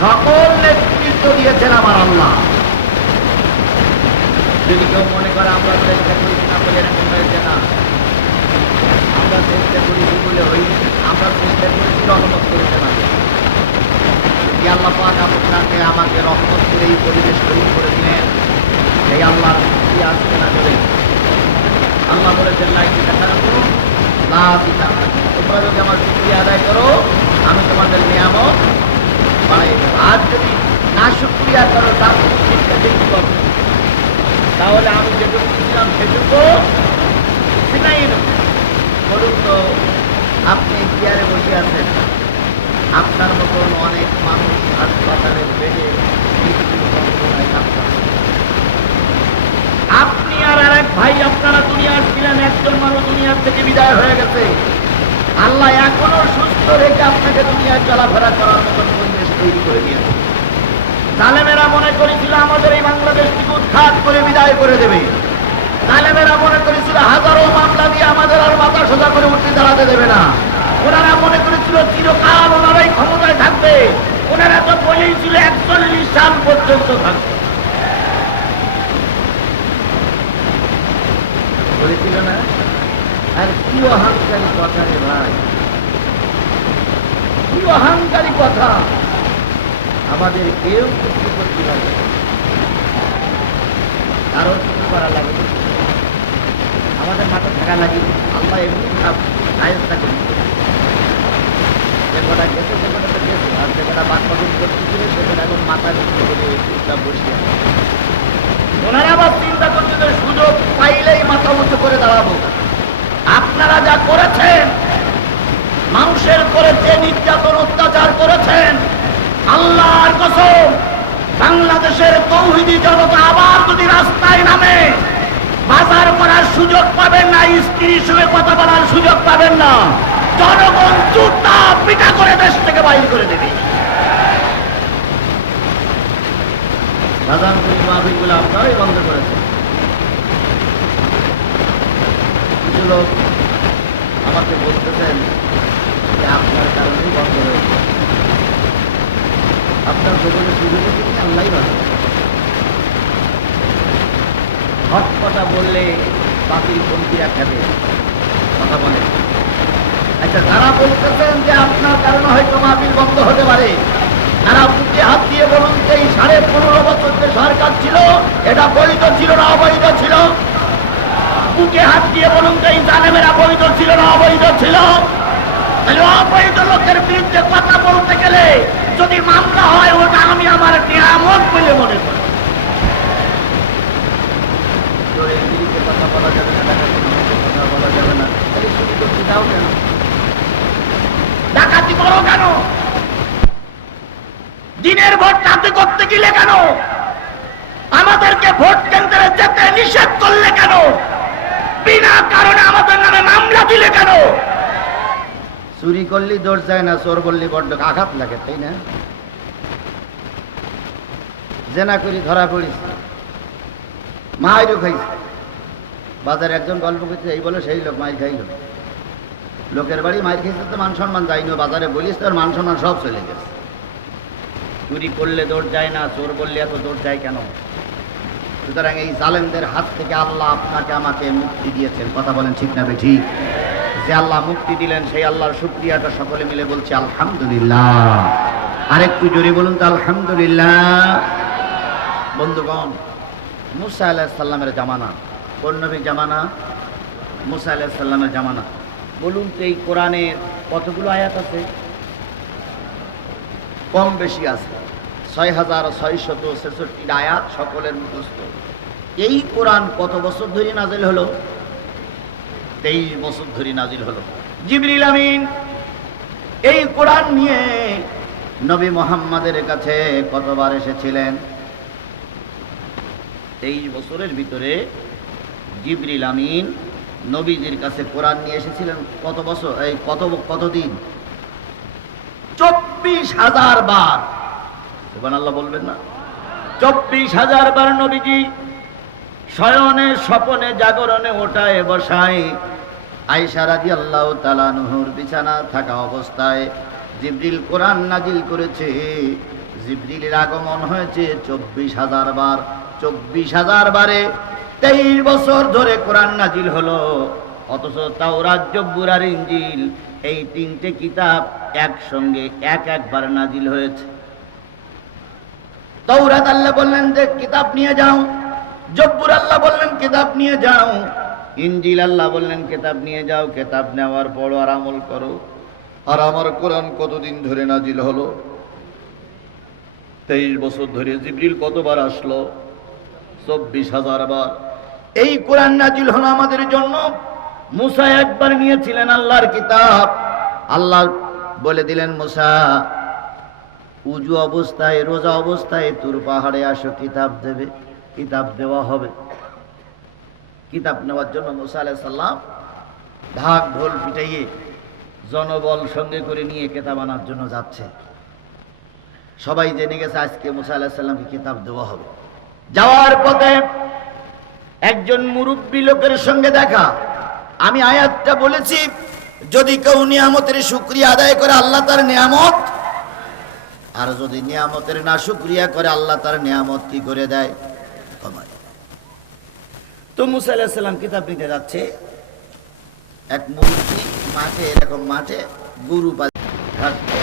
সকল নেতৃত্ব দিয়েছেন আমার আল্লাহ। যদি কেউ মনে করে আমরা চেষ্টা করি না বলে এরকম হয়েছে, না, আমরা চেষ্টা করেছি বলে হয়নি, আমরা চেষ্টা করেছি রহমত করেছে না। যদি আল্লাহ পাক আপনাকে আমাকে রহমত করে এই পরিবেশ তৈরি করে দিলেন, সেই আল্লাহর মুক্তি আসবে না করে আল্লাহ বলেছেন, তোমরা যদি আমার শুকরিয়া আদায় করো আমি তোমাদের নিয়ামত বাড়াই দেব। আর যদি না শুকরিয়া করো তার শিক্ষা দেখতে পাবো, তাহলে আমি যেটুকু দিচ্ছিলাম সেটুকু সেটাই নেব। বলুন তো, আপনি চেয়ারে বসে আছেন, আপনার মতন অনেক মানুষ হাসপাতালের বেডে আপনি আর আরেক ভাই আপনারা দুনিয়া আসছিলেন, একজন মানুষ দুনিয়ার থেকে বিদায় হয়ে গেছে। আল্লাহ এখনো সুস্থ রেখে আপনাকে দুনিয়ায় চলাফেরা করার মতন পরিবেশ তৈরি করে দিয়েছে। জালেমেরা মনে করেছিল আমাদের এই বাংলাদেশটিকে উৎখাত করে বিদায় করে দেবে। জালেমেরা মনে করেছিল হাজারো মামলা দিয়ে আমাদের আর মাথা সোজা করে উঠতে দাঁড়াতে দেবে না। ওনারা মনে করেছিল চিরকাল ওনারাই ক্ষমতায় থাকবে। ওনারা তো বলেই ছিল 41 সাল পর্যন্ত থাকবে, বলেছিল না? আর কি অহংকারী কথা রে ভাই, কি অহংকারী কথা। আমাদের কেউ কিছু করতে পারে, কারণ কিছু করা লাগে, আমাদের মাথা থাকা লাগে। আল্লাহ এমনি আয়ত্তা করে যে কটা গেছে সে কটা তো গেছে, আর যে কটা বাকবাদন করতেছিল সে কটা এখন মাথা করতে করে চুপটা বসিয়ে। ওনারা আবার চিন্তা করছে যে সুযোগ পাইলেই মাথা উঁচু করে দাঁড়াবো। আপনারা যা করেছেন, মানুষের করে যে নির্যাতন অত্যাচার করেছেন, আল্লাহর কসম বাংলাদেশের তৌহিদি জনতা আবার যদি রাস্তায় নামে, বাজার করার সুযোগ পাবেন না, স্ত্রীর সঙ্গে কথা বলার সুযোগ পাবেন না। জনগণ জুতা পিটা করে দেশ থেকে বাইর করে দেবে। প্রধানমন্ত্রী মাহফিলগুলো আপনারাই বন্ধ করেছেন। কিছু লোক আমাকে বলতেছেন যে আপনার কারণেই বন্ধ হয়েছে। আপনার জীবনে সুযোগ কিন্তু আল্লাহ ভালো। হক কথা বললে বাকির বন্ধুরা খাবে, কথা বলে। আচ্ছা, যারা বলতেছেন যে আপনার কারণে হয়তো মাহফিল বন্ধ হতে পারে, তারা বুকে হাত দিয়ে বলুন যে এই 15.5 বছর যে সরকার ছিল এটা বৈধ ছিল না অবৈধ ছিল? বুকে হাত দিয়ে বলুন যে এই জালেমেরা বৈধ ছিল না অবৈধ ছিল? তাহলে অবৈধ লোকের বিরুদ্ধে কথা বলতে গেলে যদি মামলা হয়, ওটা আমি আমার নিয়ামত বলে মনে করি। কথা বলা যাবে না, কথা বলা যাবে না, তাহলে চুরি করতে যাও কেন? ডাকাতি করো কেন? দিনের ভোট রাতে করতে গেলে কেন? আমাদেরকে ভোট কেন্দ্রে যেতে নিষেধ করলে কেন? বিনা কারণে আমাদের নামে মামলা দিলে কেন? চুরি করলে দৌড় যায় না, চোর বললে বড্ড আঘাত লাগে, তাই না? জেনা করি ধরা পড়িস, মায়েরও খাইছে। বাজারে একজন গল্প করছে, এই বলে সেই লোক মায়ের খাইল। লোকের বাড়ি মায়ের খেয়েছে তো মান সম্মান যায়নি, বাজারে বলিস তোর মান সম্মান সব চলে গেছে। চুরি করলে দৌড় যায় না, চোর বললে এত দৌড় যায় কেন? সুতরাং এই জালেমদের হাত থেকে আল্লাহ আপনাকে আমাকে মুক্তি দিয়েছেন। কথা বলেন ঠিক না ঠিক? যে আল্লাহ মুক্তি দিলেন সেই আল্লাহর শুকরিয়াটা সকলে মিলে বলছে আলহামদুলিল্লাহ। আরেকটু জোরে বলুন তো আলহামদুলিল্লাহ। বন্ধুগণ, মুসা আলাইহিস সালামের জামানা, কোন নবীর জামানা? মুসা আলাইহিস সালামের জামানা। বলুন তো এই কোরআনের কতগুলো আয়াত আছে? কম বেশি আছে 6666 আয়াত, সকলের মুখস্থ। এই কোরআন কত বছর ধরে নাজিল হলো? 23 বছর ধরে নাজিল হলো। জিবরিল আমিন এই কোরআন নিয়ে নবী মুহাম্মাদের কাছে কতবার এসেছিলেন? 23 বছরের ভিতরে জিবরিল আমিন নবীজির কাছে কোরআন নিয়ে এসেছিলেন কত বছর? এই কতদিন? 24,000 বার। সুবহানাল্লাহ বলবেন না? 24,000 বার নবীজি শয়নে স্বপনে জাগরণে ওঠায় বসায় আয়েশা রাদিয়াল্লাহু তাআলা আনহার বিছানা থাকা অবস্থায় জিবরিল কোরআন নাজিল করেছে। জিবরিলের আগমন হয়েছে 24,000 বার। 24,000 বারে 23 বছর ধরে কোরআন নাজিল হলো। অথচ তাওরাত, জব্বুর আর ইনজিল এই তিনটে কিতাব একসঙ্গে একবার নাজিল হয়েছে। তাওরাত আল্লাহ বললেন যে কিতাব নিয়ে যাও, জব্বুর আল্লাহ বললেন কিতাব নিয়ে যাও, ইনজিল আল্লাহ বললেন কিতাব নিয়ে যাও। কিতাব নেওয়ার পর আর আমল করো। আর আমার কোরআন কতদিন ধরে নাজিল হলো? 23 বছর ধরে। জিবরিল কতবার আসলো? 24,000 বার। এই কোরআন নাজিল হলো আমাদের জন্য। মুসা একবার নিয়েছিলেন আল্লাহর কিতাব। আল্লাহ বলে দিলেন, মুসা উজু অবস্থায়, রোজা অবস্থায় তুর পাহাড়ে আসো, কিতাব দেবে। কিতাব দেওয়া হবে। কিতাব নেওয়ার জন্য মুসা আলাইহিস সালাম ঢাক ঢোল পিটাইয়ে জনবল সঙ্গে করে নিয়ে কিতাব আনার জন্য যাচ্ছে। সবাই জেনে গেছে আজকে মুসা আলাইহিস সালামকে কিতাব দেওয়া হবে। যাওয়ার পথে একজন মুরব্বী লোকের সঙ্গে দেখা। আমি আয়াতটা বলেছি, যদি কেউ নিয়ামতের শুকরিয়া আদায় করে আল্লাহ তার নিয়ামত, আর যদি নিয়ামতের না শুকরিয়া করে আল্লাহ তার নিয়ামত কি করে দেয়? কমায়। তো মুসা আলাইহিস সালাম কিতাব নিতে যাচ্ছে। এক মুরব্বী মাঠে, এরকম মাঠে গরু পালছে।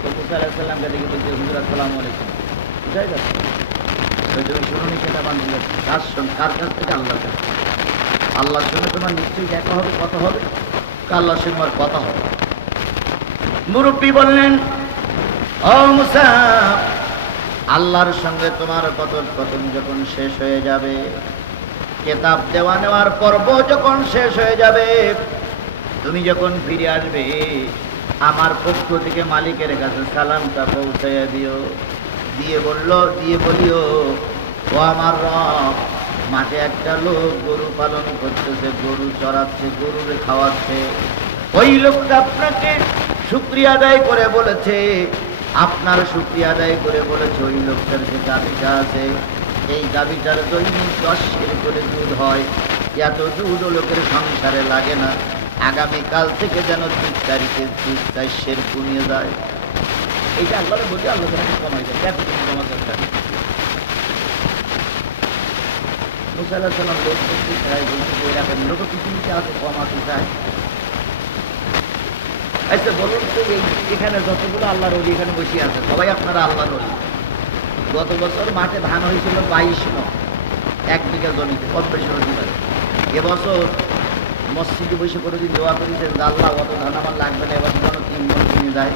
তো মুসা আলাইহিস সালামকে দেখে বলছে, হুজুর আসসালামু আলাইকুম। কোথায় যাচ্ছে? তুমি শুনুনি সেটা বান্ধব কার সঙ্গে? কার কাছ থেকে? আল্লাহর কাছে। আল্লাহর সঙ্গে তোমার নিশ্চয়ই দেখা হবে, কথা হবে। আল্লাহর সঙ্গে আমার কথা হবে। মুরব্বী বললেন, ও মুসা, আল্লাহর সঙ্গে তোমার কথোপকথন যখন শেষ হয়ে যাবে, কিতাব দেওয়া নেওয়ার পর্ব যখন শেষ হয়ে যাবে, তুমি যখন ফিরে আসবে, আমার পক্ষ থেকে মালিকের কাছে সালামটা পৌঁছাইয়া দিও। দিয়ে বলিও, ও আমার রব, মাঠে একটা লোক গরু পালন করতেছে, গরু চড়াচ্ছে, গরুরে খাওয়াচ্ছে। ওই লোকটা আপনাকে শুকরিয়া আদায় করে বলেছে, আপনার শুকরিয়া আদায় করে বলেছে ওই লোকটার যে গাভীটা আছে, এই গাভীটার দৈনিক 10 সের করে দুধ হয়। এত দুধ লোকের সংসারে লাগে না। আগামীকাল থেকে যেন 3 তারিখে দুধ 4 সের কমিয়ে যায়। এইটা আল্লাহরে বলছে, আল্লাহ কমাই দেয়। এত দিন কমা দরকার। মুসা আলাইহিস সালাম লোক করতে চায়, বলতে এরকম লোক পৃথিবীতে আছে, কমাতে চায়। আচ্ছা বলুন তো, এখানে যতগুলো আল্লাহর ওলি এখানে বসে আছে, সবাই আপনারা আল্লাহর ওলি। গত বছর মাঠে ধান হয়েছিল 22 মণ, 1 বিঘা জমিতে, কম বেশি হতে পারে। এবছর মসজিদে বসে কোনোদিন দোয়া করেছেন, আল্লাহ অত ধান আমার লাগবে না, এবার যেন 3 মণ কিনে যায়।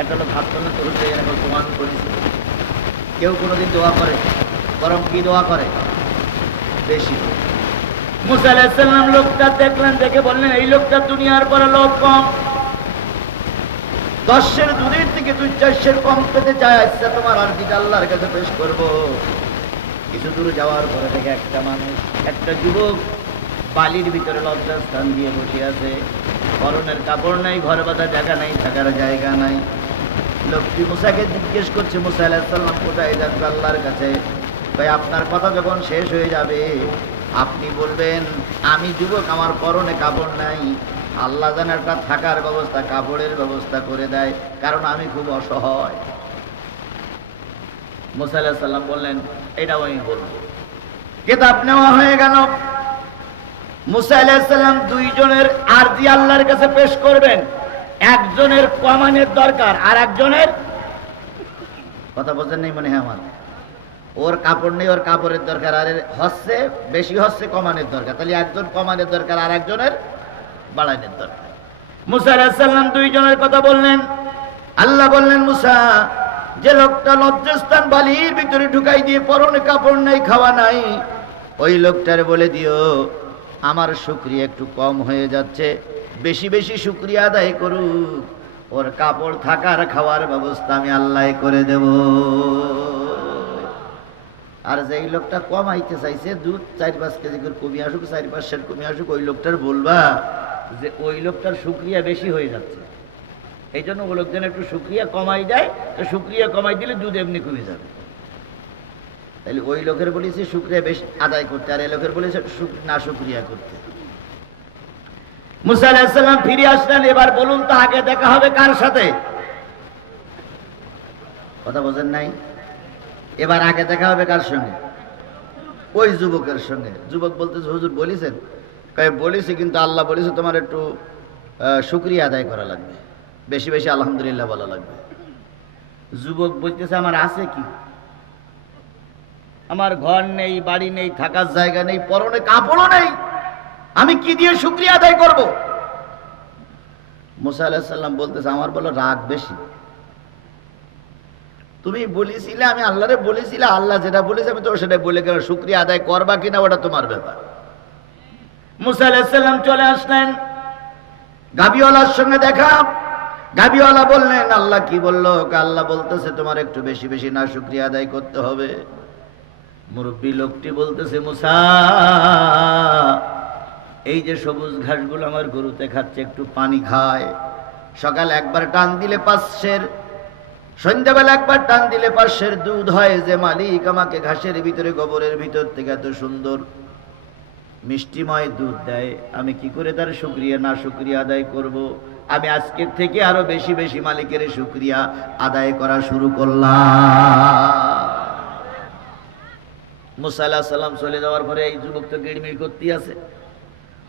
একটা লোক হাত তোলে, তরুণ এখন প্রমাণ করেছে। কেউ কোনোদিন দোয়া করে, বরং কি দোয়া করে? বেশি। মুসা আলাইহিস সালাম লোকটা দেখলেন, দেখে বললেন, এই লোকটা দুনিয়ার পরে লোক কম, 10 সের দুধের থেকে 2-4 সের কম পেতে চায়। আচ্ছা তোমার আর দিকে আল্লাহর কাছে পেশ করব। কিছু দূর যাওয়ার পরে দেখে একটা মানুষ, একটা যুবক বালির ভিতরে লজ্জাস্থান দিয়ে বসে আছে। পরনের কাপড় নাই, ঘর বাঁধা জায়গা নাই, থাকার জায়গা নাই। লোকটি মুসাকে জিজ্ঞেস করছে, মুসা আলাইহিস সালাম কোথায় যাচ্ছ? আল্লাহর কাছে। ভাই আপনার কথা যখন শেষ হয়ে যাবে, আপনি বলবেন, আমি যুবক, আমার পরনে কাপড় নাই, আল্লাহ যেন একটা থাকার ব্যবস্থা, কাপড়ের ব্যবস্থা করে দেয়, কারণ আমি খুব অসহায়। মুসা আলাইহিস সালাম বললেন, এটাও আমি বলবো। কিতাব নেওয়া হয়ে গেল। মুসা আলাইহিস সালাম 2 জনের আরজি আল্লাহর কাছে পেশ করবেন। একজনের কমানের দরকার, আর একজনের কথা বলছেন নেই মনে হয় আমার। ওর কাপড় নেই, ওর কাপড়ের দরকার, আর হচ্ছে বেশি হচ্ছে কমানের দরকার। তাহলে একজন কমানের দরকার, আর একজনের বাড়াইনের দরকার। মুসা আলাইহিস সালাম 2 জনের কথা বললেন। আল্লাহ বললেন, মুসা, যে লোকটা লজ্জাস্থান বালির ভিতরে ঢুকাই দিয়ে পরনে কাপড় নাই, খাওয়া নাই, ওই লোকটারে বলে দিও আমার শুকরিয়া একটু কম হয়ে যাচ্ছে, বেশি বেশি শুকরিয়া আদায় করুক, ওর কাপড় থাকার খাওয়ার ব্যবস্থা আমি আল্লাহ করে দেব। আর যে লোকটা কমাইতে চাইছে, দুধ 4-5 কেজি করে কমে আসুক, 4-5 সের কমে আসুক, ওই লোকটার বলবা যে ওই লোকটার শুকরিয়া বেশি হয়ে যাচ্ছে, এই জন্য ওই লোক যেন একটু শুকরিয়া কমাই দেয়। তো শুকরিয়া কমাই দিলে দুধ এমনি কমে যাবে। তাহলে ওই লোকের বলেছে শুকরিয়া বেশি আদায় করতে, আর এই লোকের বলেছে না শুকরিয়া করতে। মুসা আলাইহিস সালাম ফিরে আসলেন। এবার বলুন তো আগে দেখা হবে কার সাথে? কথা বোঝেন নাই? এবার আগে দেখা হবে কার সঙ্গে? ওই যুবকের সঙ্গে। যুবক বলতেছে, হুজুর বলেছেন? বলেছি, কিন্তু আল্লাহ বলেছে তোমার একটু শুকরিয়া আদায় করা লাগবে, বেশি বেশি আলহামদুলিল্লাহ বলা লাগবে। যুবক বলতেছে, আমার আছে কি? আমার ঘর নেই, বাড়ি নেই, থাকার জায়গা নেই, পরনে কাপড়ও নেই, আমি কি দিয়ে শুকরিয়া আদায় করব? মুসা আলাইহিস সালাম বলতেছে, আমার বলো রাগ বেশি। তুমি বলেছিলে, আমি আল্লাহরে বলেছিলে, আল্লাহ যেটা বলেছে আমি তো সেটা বলে গেলাম, শুকরিয়া আদায় করবা কিনা ওটা তোমার ব্যাপার। মুসা আলাইহিস সালাম চলে আসলেন, গাবিওয়ালার সঙ্গে দেখা। গাবিওয়ালা বললেন, আল্লাহ কি বললো? আল্লাহ বলতেছে তোমার একটু বেশি বেশি না শুকরিয়া আদায় করতে হবে। মুরব্বী লোকটি বলতেছে, মুসা, এই যে সবুজ ঘাসগুলো আমার গরুতে খাচ্ছে, একটু পানি খায়। সকাল একবার টান দিলে 5 সের, সন্ধ্যাবেলা একবার টান দিলে 5 সের দুধ হয়। যে মালিক আমাকে ঘাসের ভিতরে, গোবরের ভিতর থেকে এত সুন্দর মিষ্টিময় দুধ দেয়, আমি কি করে তার শুকরিয়া না শুকরিয়া আদায় করব? আমি আজকের থেকে আরো বেশি বেশি মালিকের শুকরিয়া আদায় করা শুরু করলাম। মুসা আলাইহিস সালাম চলে যাওয়ার পরে এই যুবক তো গিড়মিড় করতেই আছে।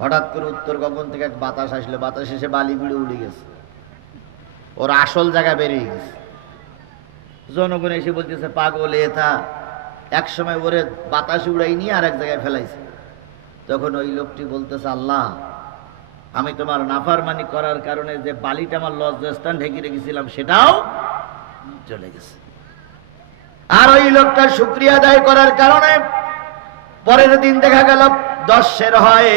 হঠাৎ করে উত্তর গগন থেকে এক বাতাস আসলো, বাতাস এসে বালিগুলো উড়ে গেছে, ওর আসল জায়গা বেরিয়ে গেছে। জনগণ এসে বলতেছে, পাগল এথা, এক সময় ওরে বাতাস উড়াই নিয়ে আর এক জায়গায় ফেলাইছে। তখন ওই লোকটি বলতেছে, আল্লাহ, আমি তোমার নাফরমানি করার কারণে যে বালিটা আমার লজ্জাস্থান ঢেকে রেখেছিলাম সেটাও চলে গেছে। আর ওই লোকটা শুকরিয়া আদায় করার কারণে পরের দিন দেখা গেল 10 সের হয়,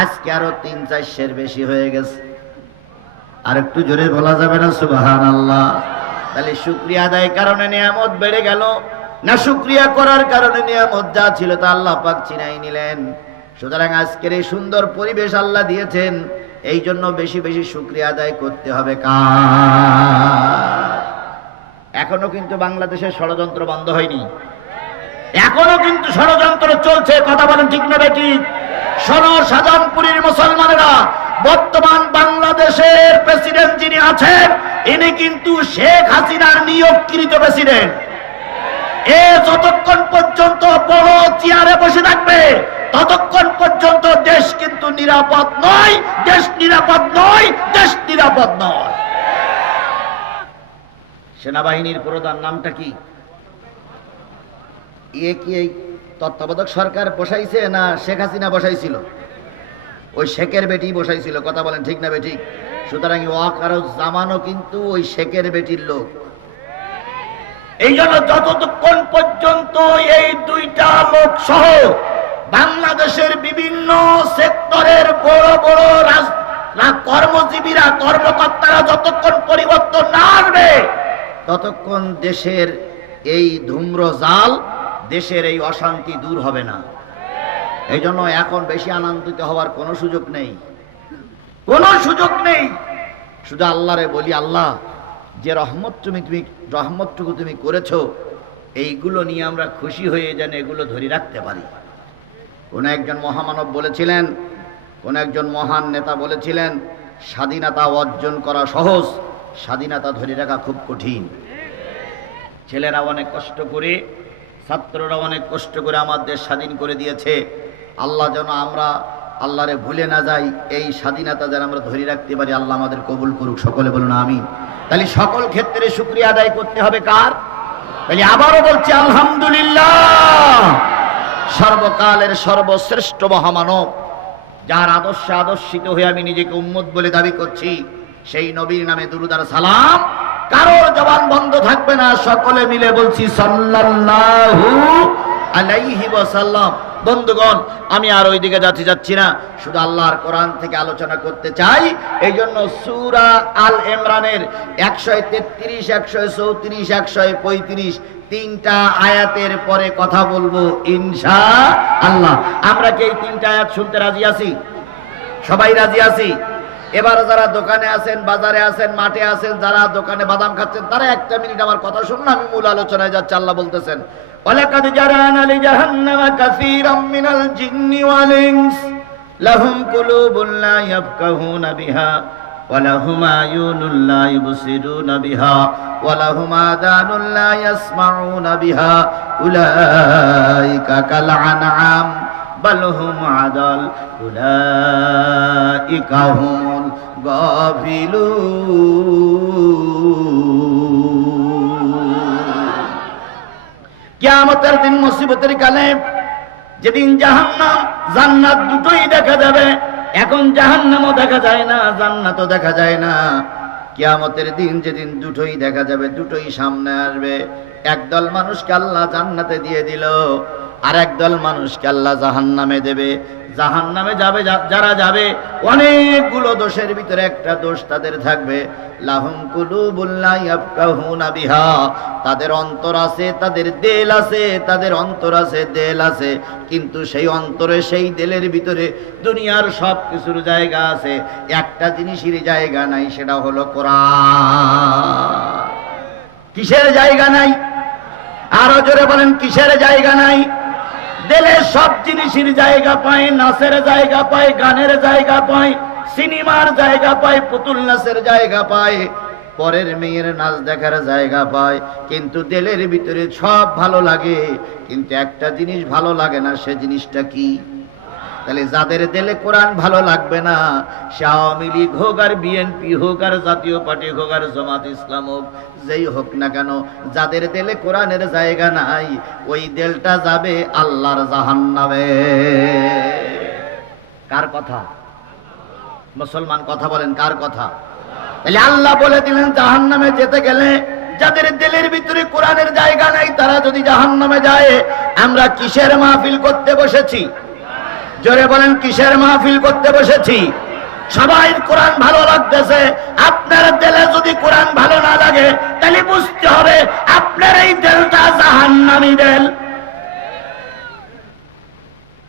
আজকে আরো 3-4 সের বেশি হয়ে গেছে। আর একটু জোরে বলা যাবে না সুবহানাল্লাহ? তাহলে শুকরিয়া আদায়ের কারণে নিয়ামত বেড়ে গেল, না শুকরিয়া করার কারণে নিয়ামত যা ছিল তা আল্লাহ পাক ছিনাই নিলেন। সুতরাং আজকের এই সুন্দর পরিবেশ আল্লাহ দিয়েছেন, এই জন্য বেশি বেশি শুকরিয়া আদায় করতে হবে কার? এখনো কিন্তু বাংলাদেশের ষড়যন্ত্র বন্ধ হয়নি, এখনো কিন্তু ষড়যন্ত্র চলছে। কথা বলেন ঠিক না বেঠিক? শোনো শাহজাহানপুরের মুসলমানেরা, বর্তমান বাংলাদেশের প্রেসিডেন্ট যিনি আছেন, ইনি কিন্তু শেখ হাসিনার নিয়োগকৃত প্রেসিডেন্ট। এ যতক্ষণ পর্যন্ত বড় চেয়ারে বসে থাকবে ততক্ষণ পর্যন্ত দেশ কিন্তু নিরাপদ নয়, দেশ নিরাপদ নয়, দেশ নিরাপদ নয়। সেনাবাহিনীর প্রধান নামটা কি? এ কি এই তত্ত্বাবধায়ক সরকার বসাইছে না শেখ হাসিনা বসাইছিল? ওই শেখের বেটি বসাইছিল। কথা বলেন ঠিক না বেঠিক? সুতরাং ওয়াকারুজ্জামানও কিন্তু ওই শেখের বেটির লোক। এই জন্য যতক্ষণ পর্যন্ত এই দুইটা লোক সহ বাংলাদেশের বিভিন্ন সেক্টরের বড় বড় কর্মজীবীরা, কর্মকর্তারা যতক্ষণ পরিবর্তন না আসবে ততক্ষণ দেশের এই ধূম্রজাল, দেশের এই অশান্তি দূর হবে না। এই জন্য এখন বেশি আনন্দিত হওয়ার কোনো সুযোগ নেই, কোনো সুযোগ নেই। শুধু আল্লাহরে বলি, আল্লাহ যে রহমতটুকু তুমি করেছো, এইগুলো নিয়ে আমরা খুশি হয়ে যেন এগুলো ধরে রাখতে পারি। কোন একজন মহামানব বলেছিলেন, কোন একজন মহান নেতা বলেছিলেন, স্বাধীনতা অর্জন করা সহজ, স্বাধীনতা ধরে রাখা খুব কঠিন। ছেলেরা অনেক কষ্ট করে, ছাত্ররা অনেক কষ্ট করে আমার দেশ স্বাধীন করে দিয়েছে। আল্লাহ যেন আমরা আল্লাহরে ভুলে না যাই, এই স্বাধীনতা যেন আমরা ধরে রাখতে পারি। আল্লাহ আমাদের কবুল করুক, সকলে বলুন আমিন। তাহলে সকল ক্ষেত্রে শুকরিয়া আদায় করতে হবে কার? তাহলে আবারও বলছি আলহামদুলিল্লাহ, সর্বকালের সর্বশ্রেষ্ঠ মহামানব, যার আদর্শে আদর্শিত হয়ে আমি নিজেকে উম্মত বলে দাবি করছি, সেই নবীর নামে দুরূদ আর সালাম। কারোর জবান বন্ধ থাকবে না, সকলে মিলে বলছি সাল্লাল্লাহু আলাইহি ওয়াসাল্লাম। বন্ধুগণ, আমি আর ওইদিকে যাচ্ছি না, শুধু আল্লাহর কোরআন থেকে আলোচনা করতে চাই। এই জন্য সূরা আল ইমরানের 133, 134, 135 তিনটা আয়াতের পরে কথা বলবো ইনশাআল্লাহ। আমরা কি এই তিনটা আয়াত শুনতে রাজি আছি? সবাই রাজি আছি? এবার যারা দোকানে আছেন, বাজারে আছেন, মাঠে আছেন, যারা দোকানে বাদাম খাচ্ছেন, তারা একটা মিনিট আমার কথা শুনুন, আমি মূল আলোচনায় যাচ্ছি। আল্লাহ বলতেছেন, ওয়ালাকাদ জারানা লিজাহান্নামা কাসীরাম মিনাল জিন্নি ওয়াল ইনস লাহুম কুলুবুন লা ইয়াফকাহুনা বিহা ওয়া লাহুম আয়ুনুন লা ইবসিরুনা বিহা ওয়া লাহুম আযানুন লা ইয়াসমাউনা বিহা উলাইকা কাল আনআম বাল হুম আদাল উলাইকা হুমুল গাফিলুন। কিয়ামতের দিন মুসিবতের কালে যেদিন জাহান্নাম জান্নাত দুটোই দেখা যাবে, এখন জাহান্নামও দেখা যায় না, জান্নাতও দেখা যায় না। কিয়ামতের দিন যেদিন দুটোই দেখা যাবে, দুটোই সামনে আসবে। একদল মানুষকে আল্লাহ জান্নাতে দিয়ে দিল, আর একদল মানুষকে আল্লাহ জাহান্নামে দেবে। জাহান্নামে যাবে যারা যাবে, অনেকগুলো দোষের ভিতরে একটা দোষ তাদের থাকবে, লাহুম কুলুবুন লা ইয়াফকাহুনা বিহা। তাদের অন্তর আছে, তাদের দিল আছে, তাদের অন্তর আছে, দিল আছে, কিন্তু সেই অন্তরে সেই দিলের ভিতরে দুনিয়ার সব কিছুর জায়গা আছে, একটা জিনিসের জায়গা নাই, সেটা হলো কোরআন। কিসের জায়গা নাই? আরো জোরে বলেন, কিসের জায়গা নাই? দিলে সব জিনিসের জায়গা পায়, নাচের জায়গা পায়, গানের জায়গা পায়, সিনেমার জায়গা পায়, পুতুল নাচের জায়গা পায়, পরের মেয়ের নাচ দেখার জায়গা পায়, কিন্তু দিলের ভিতরে সব ভালো লাগে, কিন্তু একটা জিনিস ভালো লাগে না। সে জিনিসটা কি? তাহলে যাদের দিলে কোরআন ভালো লাগবে না, সে আওয়ামী লীগ হোক আর বিএনপি হোক আর জাতীয় পার্টি হোক আর জামাত ইসলাম হোক, যেই হোক না কেন, যাদের দিলে কোরআনের জায়গা নাই, ওই দিলটা যাবে আল্লাহর জাহান্নামে। কার কথা? মুসলমান কথা বলেন, কার কথা? তাহলে আল্লাহ বলে দিলেন, জাহান্নামে যেতে গেলে যাদের দিলের ভিতরে কোরআনের জায়গা নাই, তারা যদি জাহান্নামে যায়, আমরা কিসের মাহফিল করতে বসেছি? জোরে বলেন, কিসের মাহফিল করতে বসেছি? সবাই কোরআন ভালো লাগতেছে, আপনার দিলে যদি কোরআন ভালো না লাগে, তাহলে বুঝতে হবে আপনার এই দিলটা জাহান্নামী দিল।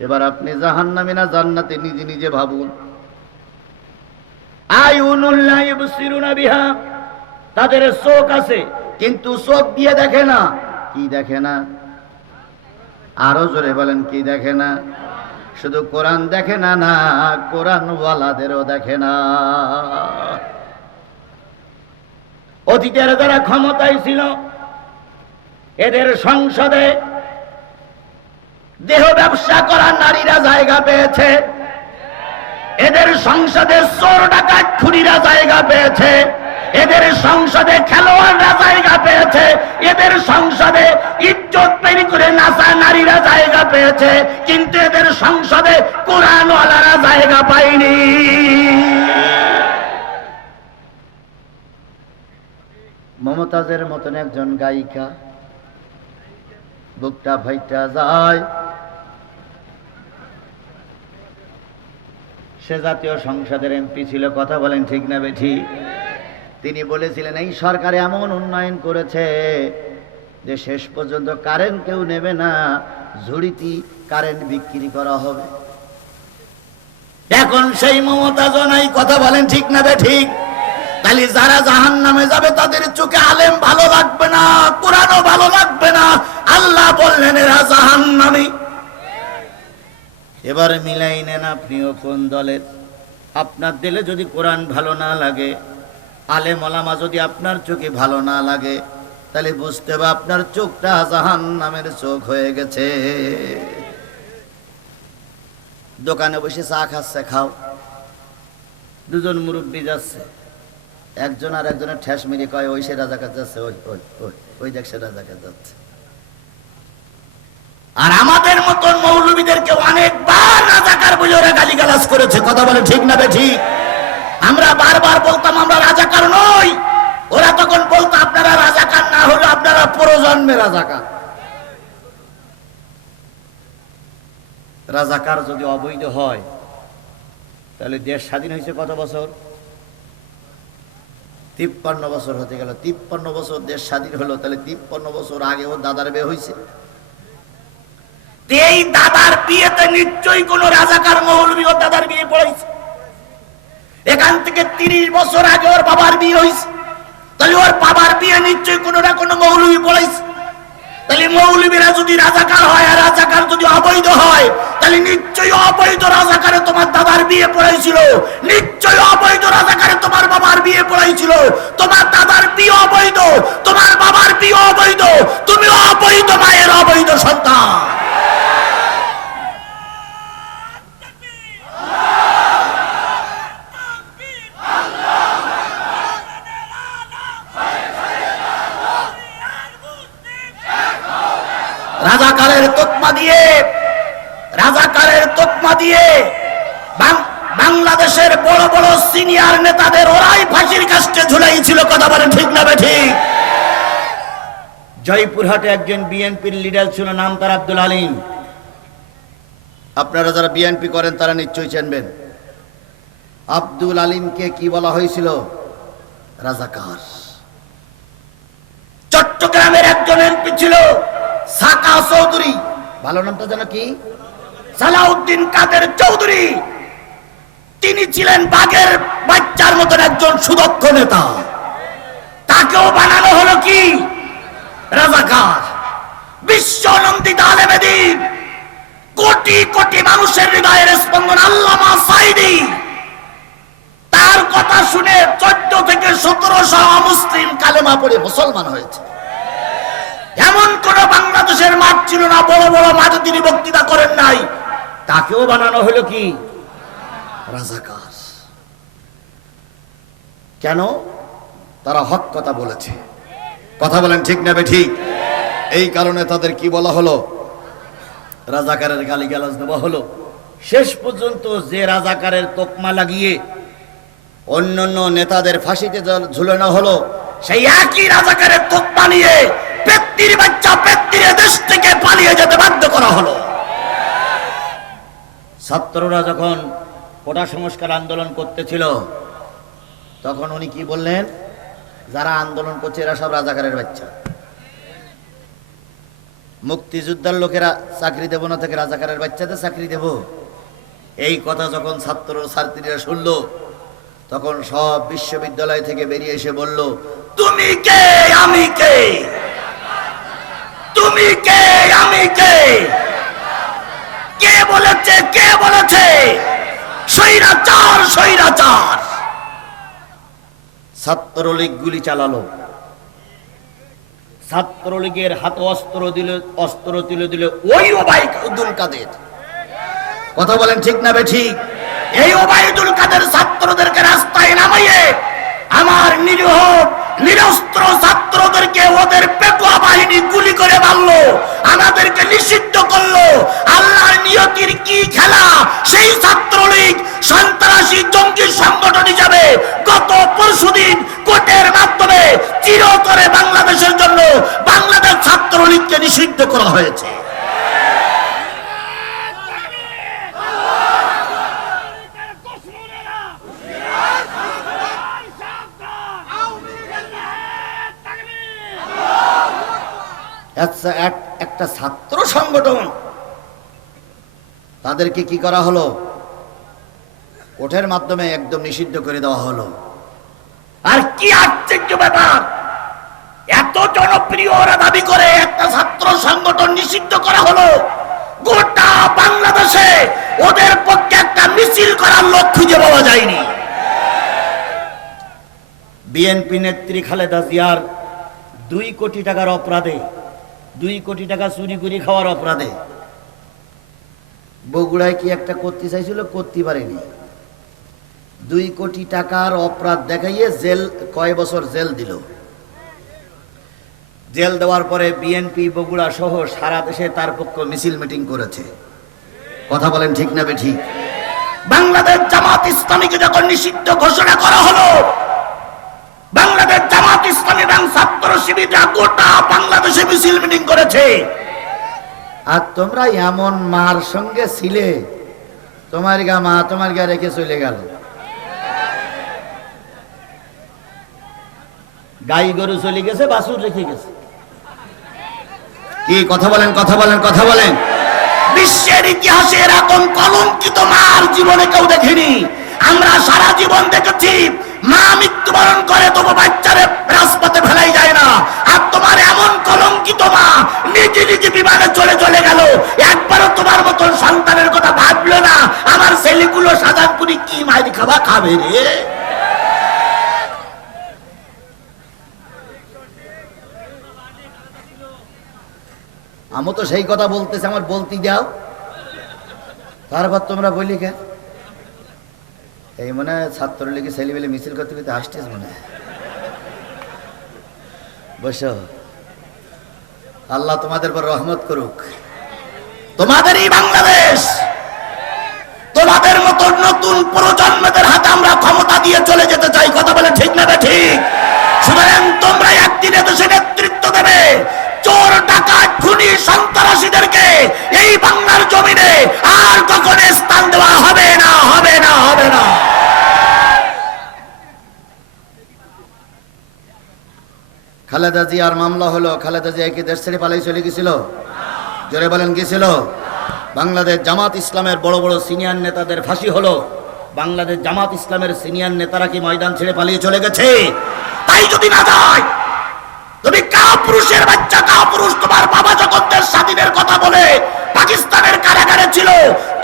এবার আপনি জাহান্নামী না জান্নাতে নিজে নিজে ভাবুন। আয়ুনুল লা ইবসিরুনা বিহা, তাদের চোখ আছে, কিন্তু চোখ দিয়ে দেখে না। কি দেখে না? আরো জোরে বলেন, কি দেখে না? শুধু কোরআন দেখে না, না কোরআন ওয়ালাদেরও দেখে না। অতীতের যারা ক্ষমতায় ছিল, এদের সংসদে দেহ ব্যবসা করা নারীরা জায়গা পেয়েছে, এদের সংসদে চোর ডাকাত খুনিরা জায়গা পেয়েছে, এদের সংসদে খেলোয়াড়রা জায়গা পেয়েছে, এদের সংসদে ইজ্জত তৈরি করে নাচা নারীরা জায়গা পেয়েছে, কিন্তু এদের সংসদে কোরআনওয়ালারা জায়গা পায়নি। মমতাজের মতন একজন গায়িকা, বুকটা ফাইটা যায়, সে জাতীয় সংসদের এমপি ছিল। কথা বলেন ঠিক না বেঠিক? তিনি বলেছিলেন, এই সরকার এমন উন্নয়ন করেছে যে শেষ পর্যন্ত কারেন্ট কেউ নেবে না, ঝুড়িতে কারেন্ট বিক্রি করা হবে। এখন সেই মমতাজ নাই। কথা বলেন ঠিক না বেঠিক? তাহলে যারা জাহান্নামে যাবে, তাদের চোখে আলেম ভালো লাগবে না, কোরআনও ভালো লাগবে না, আল্লাহ বললেন এরা জাহান্নামী। এবারে মিলাই নেন, আপনিও কোন দলের। আপনার দিলে যদি কোরআন ভালো না লাগে, আলেম ওলামা যদি আপনার চোখে ভালো না লাগে, তাহলে বুঝতে হবে আপনার চোখটা জাহান্নামের চোখ হয়ে গেছে। দোকানে বসে চা খাচ্ছে, খাও, দুজন মুরব্বী যাচ্ছে, একজন আর একজনের ঠেস মেরে কয়, ওই সে রাজাকার যাচ্ছে, ওই ওই ওই ওই দেখ সে রাজাকার যাচ্ছে। আর আমাদের মতন মৌলবীদেরকে অনেকবার রাজাকার বলে ওরা গালিগালাজ করেছে। কথা বলে ঠিক না বেঠিক? আমরা বারবার বলতাম আমরা রাজাকার নই, ওরা তখন বলতো আপনারা রাজাকার না হলে আপনারা প্রজন্মে রাজাকার। রাজাকার যদি অবৈধ হয়, তাহলে দেশ স্বাধীন হয়েছে কত বছর? 53 বছর হতে গেল। 53 বছর দেশ স্বাধীন হলো, তাহলে 53 বছর আগে ও দাদার বিয়ে হয়েছে। এই দাদার বিয়েতে নিশ্চয়ই কোন রাজাকার মৌলবী ও দাদার বিয়ে পড়েছে। এখান থেকে 30 বছর আগে ওর বাবার বিয়ে হয়েছে, তাহলে ওর বাবার বিয়ে নিশ্চয়ই কোন না কোন মৌলবী পড়েছে। তাহলে মৌলবীরা যদি রাজাকার হয় আর রাজাকার যদি অবৈধ হয়, তাহলে নিশ্চয়ই অবৈধ রাজাকারে তোমার দাদার বিয়ে পড়াইছিল, নিশ্চয়ই অবৈধ রাজাকারে তোমার বাবার বিয়ে পড়াইছিল। তোমার দাদার বিয়ে অবৈধ, তোমার বাবার বিয়ে অবৈধ, তুমি অবৈধ মায়ের অবৈধ সন্তান। রাজাকারের তকমা দিয়ে বাংলাদেশের বড় বড় সিনিয়র নেতাদের ওরাই ফাঁসির কাস্টে ঝুলাইছিল। কথা বলে ঠিক না ঠিক? জয়পুরহাটে একজন বিএনপির লিডার ছিল, নাম তার আব্দুল আলিম। আপনারা যারা বিএনপি করেন তারা নিশ্চয়ই চিনবেন। আব্দুল আলিমকে কি বলা হয়েছিল? রাজাকার। চট্টগ্রামের একজন এমপি ছিল সাকা চৌধুরী, ভালো নামটা যেন কি? সালাউদ্দিন কাদের চৌধুরী। তিনি ছিলেন বাঘের বাচ্চার মতন একজন সুদক্ষ নেতা। তাকেও বানানো হলো কি? রাজাকার। বিশ্ব নন্দিত আলেম দ্বীন, কোটি কোটি মানুষের হৃদয়ের স্পন্দন আল্লামা সাঈদী, তার কথা শুনে 14 থেকে 1700 অমুসলিম কালেমা পড়ে মুসলমান হয়েছে। এমন কোন বাংলাদেশের মাঠ ছিল না বড় বড় মাঠে তিনি বক্তৃতা করেন নাই। তাকেও বানানো হলো কি? রাজাকার। কেন? তারা হক কথা বলেছে। কথা বলেন ঠিক না ঠিক? এই কারণে তাদের কি বলা হলো? রাজাকারের গালিগালাজ দেওয়া হলো। শেষ পর্যন্ত যে রাজাকারের তকমা লাগিয়ে অন্যান্য নেতাদের ফাঁসিতে ঝুলানো হলো, সেই একই রাজাকারের তকমা নিয়ে পেত্তির বাচ্চা পেত্তির দেশ থেকে পালিয়ে যেতে বাধ্য করা হলো। ছাত্ররা যখন কোটা সংস্কার আন্দোলন করতেছিল, তখন উনি কি বললেন? যারা আন্দোলন করছে এরা সব রাজাকারের বাচ্চা। মুক্তিযোদ্ধার লোকেরা চাকরি দেব না থেকে রাজাকারের বাচ্চাদের চাকরি দেব। এই কথা যখন ছাত্রীরা শুনল, তখন সব বিশ্ববিদ্যালয় থেকে বেরিয়ে এসে বলল, তুমি কে আমি কে, তুমি কে আমি কে, কে বলেছে কে বলেছে স্বৈরাচার স্বৈরাচার। ছাত্রলীগ গুলি চালালো। ছাত্রলীগের হাতে অস্ত্র তুলে দিল ওই ওবায়দুল কাদের। কথা বলেন ঠিক না ঠিক? এই ওবায়দুল কাদের ছাত্রদেরকে রাস্তায় নামাইয়ে আমার নিরীহ নিরস্ত্র ছাত্রদেরকে ওদের পেটুয়া বাহিনী গুলি করে মারলো, আমাদেরকে নিষিদ্ধ করলো। আল্লাহর নিয়তির কি খেলা! সেই ছাত্রলীগ সন্ত্রাসী জঙ্গি সংগঠন হিসাবে গত পরশুদিন কোর্টের মাধ্যমে চিরতরে বাংলাদেশের জন্য বাংলাদেশ ছাত্রলীগকে নিষিদ্ধ করা হয়েছে। একটা ছাত্র সংগঠন, তাদেরকে কি করা হলো? কোর্টের মাধ্যমে একদম নিষিদ্ধ করে দেওয়া হলো। আর কি আশ্চর্য ব্যাপার! এত জনপ্রিয় ওরা দাবি করে একটা ছাত্র সংগঠন নিষিদ্ধ করা হলো, গোটা বাংলাদেশে ওদের পক্ষে একটা মিছিল করার লোক খুঁজে পাওয়া যায়নি। বিএনপি নেত্রী খালেদা জিয়ার 2 কোটি টাকার অপরাধে, 2 কোটি টাকা চুরি করে খাওয়ার অপরাধে বগুড়ায় কি একটা করতে চাইছিল, করতে পারেনি। 2 কোটি টাকার অপরাধ দেখাইয়ে জেল, কয় বছর জেল দিল। জেল দেওয়ার পরে বিএনপি বগুড়া সহ সারা দেশে তার পক্ষে মিছিল মিটিং করেছে। কথা বলেন ঠিক না ঠিক? বাংলাদেশ জামাত ইসলামীকে যখন নিষিদ্ধ ঘোষণা করা হলো, বাংলাদেশ জামাত ইসলামী এবং ছাত্র শিবিররা গোটা বাংলাদেশে মিছিল মিটিং করেছে। আর তোমরা এমন মার সঙ্গে ছিলে, তোমার গা মা তোমার গা রেখে চলে গেল। গাই গরু চলে গেছে, বাছুর রেখে গেছে। কি কথা বলেন, কথা বলেন, কথা বলেন। বিশ্বের ইতিহাসে এরকম কলঙ্কিত মার জীবনে কেউ দেখেনি। আমরা সারা জীবন দেখেছি মা মৃত্যুবরণ করে তবু বাচ্চারে রাজপথে ফেলাই যায় না। আর তোমার এমন কলঙ্কিত মা নিজে কথাগুলো শাহজাহানপুরি কি মাইর খাবা খাবে রে? আমি তো সেই কথা বলতেছি, আমার বলতে দাও, তারপর তোমরা বলি কে? এই মনে হয় ছাত্রলীগের ছেলেবেলে মিছিল করতে করতে আসতেছ মনে হয়। বসো, আল্লাহ তোমাদের পর রহমত করুক। তোমাদের এই বাংলাদেশ, তোমাদের মতো নতুন প্রজন্মদের হাতে আমরা ক্ষমতা দিয়ে চলে যেতে চাই। কথা বলে ঠিক না ঠিক? সুতরাং তোমরা একদিন দেশে নেতৃত্ব দেবে। চোর, ডাকাত, খুনি, সন্ত্রাসীদেরকে এই বাংলার জমিনে আর কখনো স্থান দেওয়া হবে না, হবে না, হবে না। খালেদা জিয়ার মামলা হলো, খালেদা জিয়া কি দেশ ছেড়ে পালাই চলে গেছিল? জোরে বলেন, গেছিল? বাংলাদেশ জামাত ইসলামের বড় বড় সিনিয়র নেতাদের ফাঁসি হলো, বাংলাদেশ জামাত ইসলামের সিনিয়র নেতারা কি ময়দান ছেড়ে পালিয়ে চলে গেছে? তাই যদি না যায়, তুমি কাপুরুষের বাচ্চা, কাপুরুষ। তোমার বাবা যখন দেশ স্বাধীনের কথা বলে পাকিস্তানের কারাগারে ছিল,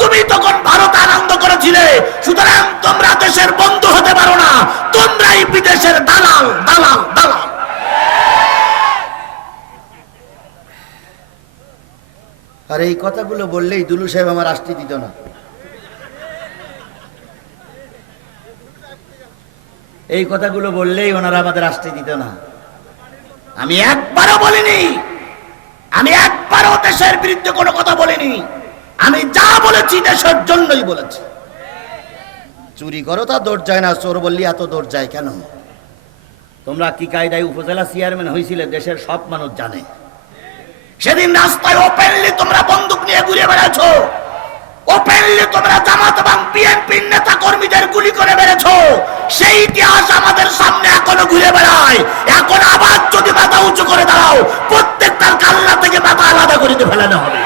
তুমি তখন ভারতে আনন্দ করেছিলে। সুতরাং তোমরা দেশের বন্ধু হতে পারো না, তোমরাই বিদেশের দালাল, দালাল, দালাল। আর এই কথাগুলো বললেই দুলু সাহেব আমার আষ্টি দিত না। এই কথাগুলো বললেই ওনারা আমাদের আষ্টি দিত না। আমি একবারও বলিনি, আমি একবারও দেশের বিরুদ্ধে কোনো কথা বলিনি। আমি যা বলেছি দেশের জন্যই বলেছি। চুরি করো তা দৌড় যায় না, চোর বললি এত দৌড় যায় কেন? তোমরা কি কায়দায় উপজেলা চেয়ারম্যান হয়েছিলে দেশের সব মানুষ জানে। সেদিন রাস্তায় ওপেনলি তোমরা বন্দুক নিয়ে ঘুরে বেড়াচ্ছ, ওপেনলি তোমরা জামাত এবং বিএনপির নেতা কর্মীদের গুলি করে বেড়েছো। সেই ইতিহাস আমাদের সামনে এখনো ঘুরে বেড়ায়। এখন আবার যদি মাথা উঁচু করে দাঁড়াও, প্রত্যেকটার কাল্লা থেকে মাথা আলাদা করে ফেলানো হবে।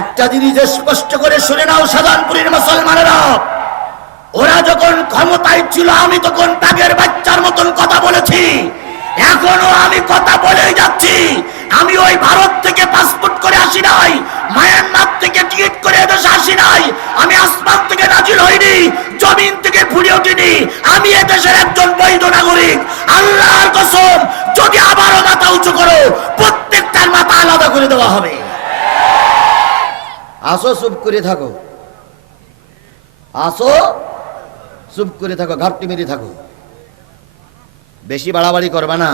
একটা জিনিস স্পষ্ট করে শুনে নাও শাহজাহানপুরের মুসলমানেরা, ওরা যখন ক্ষমতায় ছিল আমি তখন বাঘের বাচ্চার মতন কথা বলেছি, এখনো আমি কথা বলেই যাচ্ছি। আমি ওই ভারত থেকে পাসপোর্ট করে আসি নাই, মায়ানমার থেকে টিকিট করে এদেশে আসি নাই, আমি আসমান থেকে নাজিল হইনি, জমিন থেকে ফুড়ে উঠিনি। আমি এদেশের একজন বৈধ নাগরিক। আল্লাহর কসম, যদি আবারও মাথা উঁচু করো, প্রত্যেকটার মাথা আলাদা করে দেওয়া হবে। আসো, চুপ করে থাকো, আসো, চুপ করে থাকো, ঘাপটি মেরে থাকো, বেশি বাড়াবাড়ি করবা না।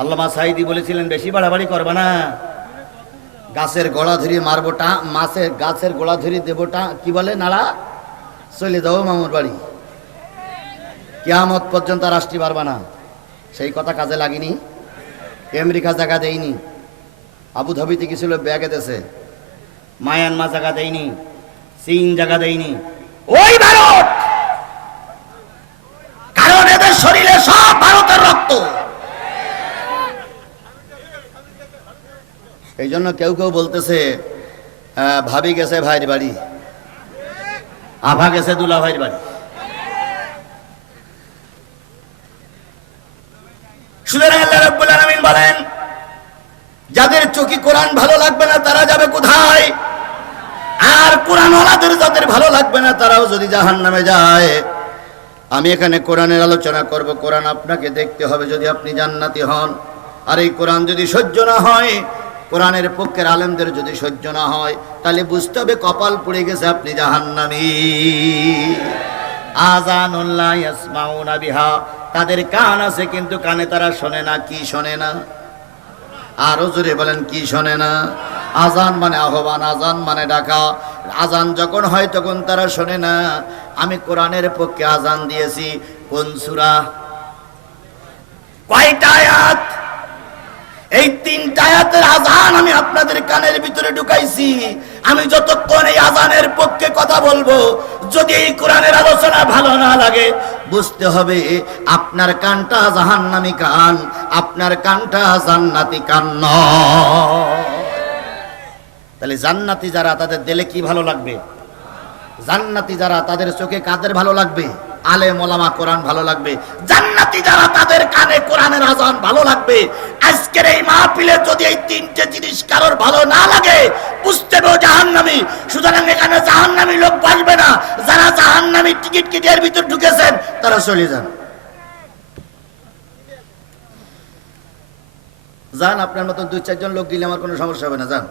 আল্লামা সাইদি বলেছিলেন বেশি বাড়াবাড়ি করবা না। গাছের গোড়া ধরে মারবোটা, মাছের গাছের গোড়া ধরে দেবোটা, কি বলে নাড়া, চলে যাও মামুর বাড়ি, কিয়ামত পর্যন্ত আর আসতে পারবা না। সেই কথা কাজে লাগেনি। আমেরিকা জায়গা দেয়নি, আবুধাবিতে গেছিল ব্যাগে দেশে, মায়ানমার জায়গা দেয়নি, চীন জায়গা দেয়নি, ওই ভারত। কারণ এদের শরীরে সব ভারতের রক্ত। এই জন্য কেউ কেউ বলতেছে ভাবি গেছে ভাইয়ের বাড়ি, আভা গেছে দুলা ভাইয়ের বাড়ি। সুতরাং আল্লাহ রাব্বুল আলামিন বলেন, যাদের চোখে কোরআন ভালো লাগবে না তারা যাবে কোথায়? আর কোরআন ওয়ালাদের যাদের ভালো লাগবে না তারাও যদি জাহান্নামে যায়। আমি এখানে কোরআনের আলোচনা করব। কোরআন আপনাকে দেখতে হবে যদি আপনি জান্নাতি হন। আর এই কোরআন যদি সহ্য না হয়, কোরআনের পক্ষের আলেমদের যদি সহ্য না হয়, তাহলে বুঝতে হবে কপাল পুড়ে গেছে, আপনি জাহান্নামী। আযানুল্লাহ ইয়াসমাউনা বিহা, তাদের কান আছে কিন্তু কানে তারা শোনে না। কি শোনে না? আরো জোরে বলেন, কি শোনে না? আজান মানে আহ্বান, আজান মানে ডাকা। আজান যখন হয় তখন তারা শোনে না। আমি কোরআনের পক্ষে আজান দিয়েছি। কোন সূরা, কয়টা আয়াত? এই 3টা আয়াতের আজান আমি আপনাদের কানের ভিতরে ঢুকাইছি। আমি যতক্ষণ এই আজানের পক্ষে কথা বলবো, যদি এই কোরআনের আলোচনা ভালো না লাগে, বুঝতে হবে আপনার কানটা জাহান্নামী কান, আপনার কানটা জান্নাতি কান নয়। তাহলে জান্নাতি যারা তাদের দিলে কি ভালো লাগবে? জান্নাতি যারা তাদের চোখে কাদের ভালো লাগবে? আলেম ওলামা কোরআন ভালো লাগবে। জান্নাতি যারা তাদের কানে কোরআনের আজান ভালো লাগবে। আজকের এই মাহফিলে যদি এই তিনটে জিনিস কারোর ভালো না লাগে বুঝতে হবে জাহান্নামী। সুতরাং এখানে জাহান্নামী লোক বসবে না। যারা জাহান্নামী টিকিট কেটে এর ভিতর ঢুকেছেন তারা চলে যান। যান, আপনার মতন 2-4 জন লোক গেলে আমার কোনো সমস্যা হবে না, যান।